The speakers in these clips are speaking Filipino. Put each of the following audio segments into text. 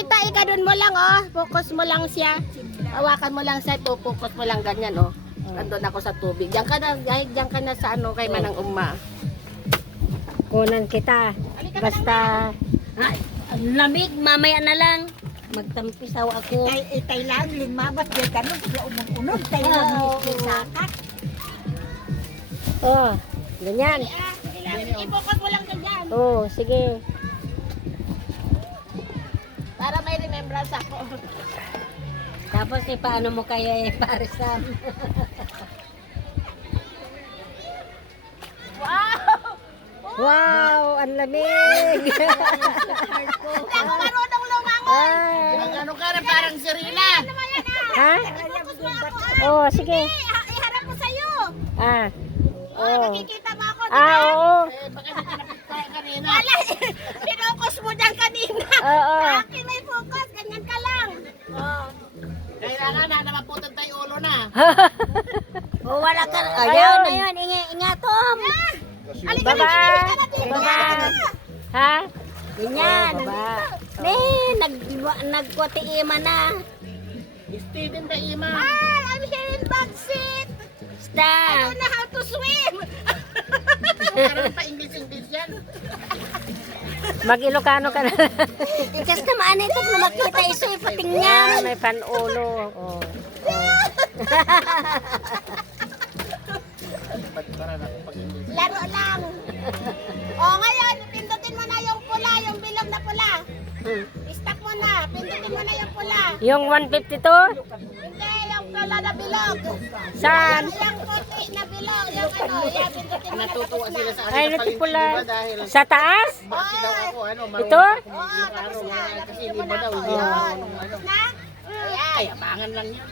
Tita, ikadun mo lang, oh. Focus mo lang siya. Hawakan mo lang siya, focus mo lang ganyan, oh. Nandun ako sa tubig. Diyan ka na sa ano, kay Manang Uma. Kunan kita. Basta, Ay, ang lamig, mamaya na lang. Magtampisaw ako. Itay lang, limabas yung ganun, sila umunod, tayo lang yung sakat. oh, ganyan. I-focus mo lang ganyan. Oh, sige. Para may remembrance ako. Tapos paano mo kaya iparisan? Wow, ang lamig. Hindi ako marunong lumangon. Ay. Ano ka na parang Serena? Ha? I-focus mo ako. Oh, sige. Iharap ko sa'yo. Ah. Oh, Oh. nakikita mo ako, di ba? Ah, oo. Baka hindi ka napagkaya kanina. Wala, pinocus mo dyan kanina. Oo. Akin may focus, ganyan ka lang. Oh. Kailangan na maputan tayo ulo na. O wala ka. Ayaw na yun, ingatom. Halika na, Baba. halika na dito. Baba. Ha? Ganyan. Baba. Nagkwatiima na. Steven ba, Ima? Hi, I'm here in backseat. Basta. I don't know how to swim. Karoon pa English yan. Mag-Ilocano ka na. Ikas naman ito na makita iso Yan, ipatingnan. may panulo. Oh. Laro lang. Oh, ngayon, pindutin mo na yung pula, yung bilog na pula. Stop mo na, pindutin mo na yung pula. Yung 152? Hindi, yung pula na bilog. Saan? Yung puti na bilog, yung ano, yan, pindutin mo na tapos na. Ay, natipula. Sa taas? Ito? Oo, tapos na. Pindutin mo na ako. Yun. Tapos na? Ayan. Abangan lang yun.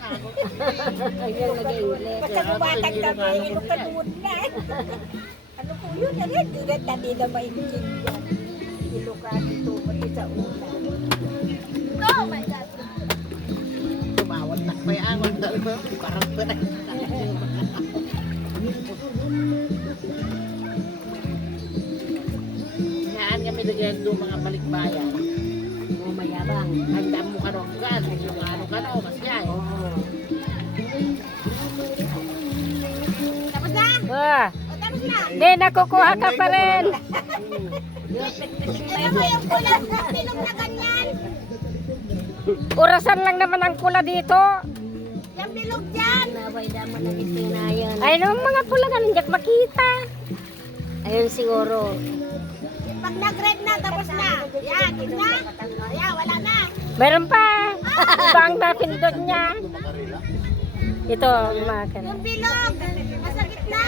Ayun, nag-English. Basta bumatag kami, inukaduod na. Ano po yun? Ano yun? Hindi na maintindihan. Ilukan ito, pati sa ulan. Oh my God. Tumawag na pa yan. Parang pinag Naan kami nagyan doon mga balikbayan. O mayabang. Handa mo ka rin ka. Yung ano ka rin. Kasi yan. Tapos na? Ah. O, tapos na. Hindi, nakukuha ka pa rin. Tignan mo yung pula na bilog na ganyan. Orasan lang naman ang pula dito. Yung bilog dyan. Naway daman na ito na yun. Ay, nung mga pula ka nandiyak makita. Ayun siguro. Pag nag-red na, tapos na. Yan, na. Ayan, wala na. Meron pa. Iba ang napindot niya. Ito, mga Yung bilog. Nasa gitna.